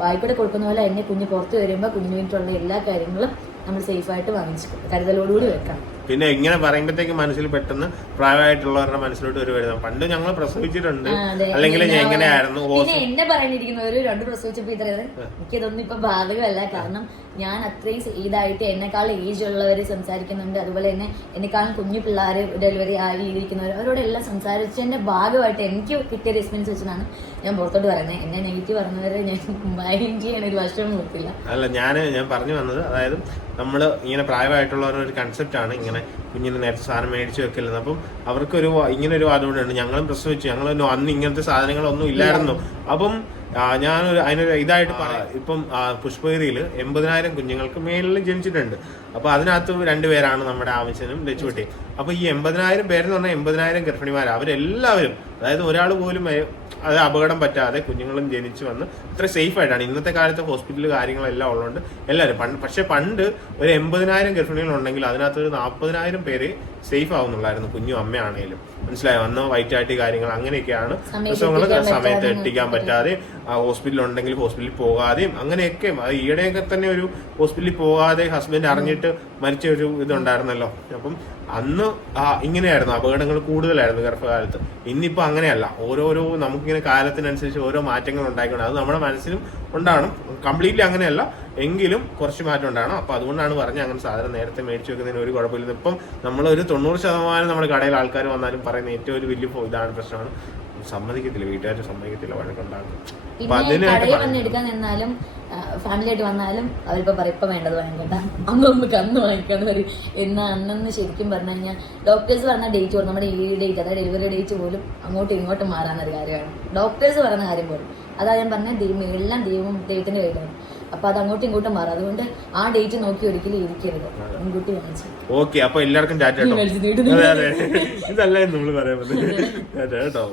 വായ്പയുടെ കൊടുക്കുന്ന പോലെ തന്നെ കുഞ്ഞ് പുറത്ത് വരുമ്പോൾ കുഞ്ഞിന് വേണ്ടിയിട്ടുള്ള എല്ലാ കാര്യങ്ങളും നമ്മൾ സേഫായിട്ട് വാങ്ങിച്ചു കരുതലോടുകൂടി വെക്കണം. പിന്നെ ഇങ്ങനെ പറയുമ്പോഴത്തേക്ക് മനസ്സിൽ പെട്ടെന്ന് പ്രായമായിട്ടുള്ളവരുടെ മനസ്സിലോട്ട് ഒരു വരുന്നത്. പണ്ട് ഞങ്ങൾ പ്രസവിച്ചിട്ടുണ്ട്. അല്ലെങ്കിൽ എങ്ങനെയായിരുന്നു എന്നെ പറയാനിരിക്കുന്ന ഒരു രണ്ട് പ്രസവിച്ചപ്പോ ഇത്ര എനിക്കിതൊന്നും ഇപ്പൊ ബാധകമല്ല. കാരണം ഞാൻ അത്രയും ഇതായിട്ട് എന്നെക്കാൾ ഏജ് ഉള്ളവര് സംസാരിക്കുന്നുണ്ട്. അതുപോലെ തന്നെ എന്നെക്കാളും കുഞ്ഞു പിള്ളേര് ഡെലിവറി ആയി ആയിരിക്കുന്നവർ അവരോടെല്ലാം സംസാരിച്ചതിന്റെ ഭാഗമായിട്ട് എനിക്ക് കിട്ടിയ എക്സ്പീരിയൻസ് വെച്ചാണ് ഞാൻ പുറത്തോട്ട് പറയുന്നത് എന്നെ നെഗറ്റീവ് പറഞ്ഞവരെ ഞാൻ മൈൻഡ് ചെയ്യാൻ ഒരു വശം നോക്കില്ല അല്ല ഞാൻ ഞാൻ പറഞ്ഞു വന്നത് അതായത് നമ്മൾ ഇങ്ങനെ പ്രായമായിട്ടുള്ളവരുടെ ഒരു കൺസെപ്റ്റ് ആണ് ഇങ്ങനെ കുഞ്ഞിന് നേരത്തെ സാധനം മേടിച്ച് വെക്കലെന്ന് അപ്പം അവർക്കൊരു ഒരു ഇങ്ങനെ ഒരു വാദം ഉണ്ട് ഞങ്ങളും പ്രസവിച്ചു. ഞങ്ങൾ അന്ന് ഇങ്ങനത്തെ സാധനങ്ങളൊന്നും ഇല്ലായിരുന്നു. അപ്പം ഞാൻ ഞാനൊരു അതിനൊരു ഇതായിട്ട് ഇപ്പം പുഷ്പഗിരിയിൽ എൺപതിനായിരം കുഞ്ഞുങ്ങൾക്ക് മേലിൽ ജനിച്ചിട്ടുണ്ട്. അപ്പൊ അതിനകത്ത് രണ്ടുപേരാണ് നമ്മുടെ ആവശ്യനും ലച്ചുവട്ടി അപ്പൊ ഈ എൺപതിനായിരം പേരെന്ന് പറഞ്ഞാൽ എൺപതിനായിരം ഗർഭിണിമാരാണ് അവരെല്ലാവരും അതായത് ഒരാൾ പോലും അത് അപകടം പറ്റാതെ കുഞ്ഞുങ്ങളും ജനിച്ച് വന്ന് ഇത്ര സേഫ് ആയിട്ടാണ്. ഇന്നത്തെ കാലത്ത് ഹോസ്പിറ്റൽ കാര്യങ്ങളെല്ലാം ഉള്ളതുകൊണ്ട് എല്ലാവരും പണ്ട് പക്ഷെ പണ്ട് ഒരു എൺപതിനായിരം ഗർഭിണികൾ ഉണ്ടെങ്കിൽ അതിനകത്ത് ഒരു നാൽപ്പതിനായിരം പേര് സേഫ് ആവുന്നുള്ളായിരുന്നു കുഞ്ഞും അമ്മയാണേലും മനസ്സിലായോ? അന്ന് വൈറ്റാറ്റി കാര്യങ്ങൾ അങ്ങനെയൊക്കെയാണ്. പ്രസവങ്ങൾ സമയത്ത് എത്തിക്കാൻ പറ്റാതെ ഹോസ്പിറ്റലിൽ ഉണ്ടെങ്കിൽ ഹോസ്പിറ്റലിൽ പോകാതെയും അങ്ങനെയൊക്കെ അത് ഈയിടെയൊക്കെ തന്നെ ഒരു ഹോസ്പിറ്റലിൽ പോകാതെ ഹസ്ബൻഡ് അറിഞ്ഞിട്ട് മരിച്ച ഒരു ഇതുണ്ടായിരുന്നല്ലോ. അപ്പം അന്ന് ആ ഇങ്ങനെയായിരുന്നു. അപകടങ്ങൾ കൂടുതലായിരുന്നു ഗർഭകാലത്ത്. ഇന്നിപ്പോ അങ്ങനെയല്ല. ഓരോരോ നമുക്കിങ്ങനെ കാലത്തിനനുസരിച്ച് ഓരോ മാറ്റങ്ങൾ ഉണ്ടായിക്കൊണ്ട് അത് നമ്മുടെ മനസ്സിലും ഉണ്ടാവണം. കംപ്ലീറ്റ്ലി അങ്ങനെയല്ല. എങ്കിലും കുറച്ച് മാറ്റം ഉണ്ടാകണം അപ്പൊ അതുകൊണ്ടാണ് പറഞ്ഞത് അങ്ങനെ സാധനം നേരത്തെ മേടിച്ചു വെക്കുന്നതിന് ഒരു കുഴപ്പമില്ല. ഇപ്പം നമ്മൾ ഒരു തൊണ്ണൂറ് ശതമാനം നമ്മുടെ കടയിൽ ആൾക്കാർ വന്നാലും പറയുന്ന ഏറ്റവും ഒരു വലിയ ഇതാണ് പ്രശ്നമാണ്. സമ്മതിക്കത്തില്ല വീട്ടുകാർ സമ്മതിക്കത്തില്ല വഴക്കുണ്ടാക്കും. അപ്പൊ അതിനായിട്ട് നിന്നാലും ഫാമിലി ആയിട്ട് വന്നാലും അവരിപ്പോ പറയും ഇപ്പൊ വേണ്ടത് വാങ്ങിക്കണ്ട. അന്ന് നമുക്ക് അന്ന് വാങ്ങിക്കാന്ന് പറയും. എന്നാ അന്നെന്ന് ശരിക്കും പറഞ്ഞു കഴിഞ്ഞാൽ ഡോക്ടേഴ്സ് പറഞ്ഞ ഡേറ്റ് പോലും നമ്മുടെ ഈ ഡേറ്റ് അതായത് ഡെലിവറി ഡേറ്റ് പോലും അങ്ങോട്ടും ഇങ്ങോട്ടും മാറാനൊരു കാര്യമാണ്. ഡോക്ടേഴ്സ് പറഞ്ഞ കാര്യം പോലും. അതാ ഞാൻ പറഞ്ഞ ദൈവം എല്ലാം ദൈവം ദൈവത്തിന്റെ കയ്യിലാണ്. അപ്പൊ അത് അങ്ങോട്ടും ഇങ്ങോട്ടും മാറും. അതുകൊണ്ട് ആ ഡേറ്റ് നോക്കി ഒരിക്കലും ഇരിക്കരുത്. മുൻകൂട്ടി വാങ്ങിച്ചു. ഓക്കെ അപ്പൊ എല്ലാവർക്കും ടാറ്റ ഇതല്ല നമ്മൾ പറയാൻ പറ്റുന്നത് ടാറ്റ കേട്ടോ.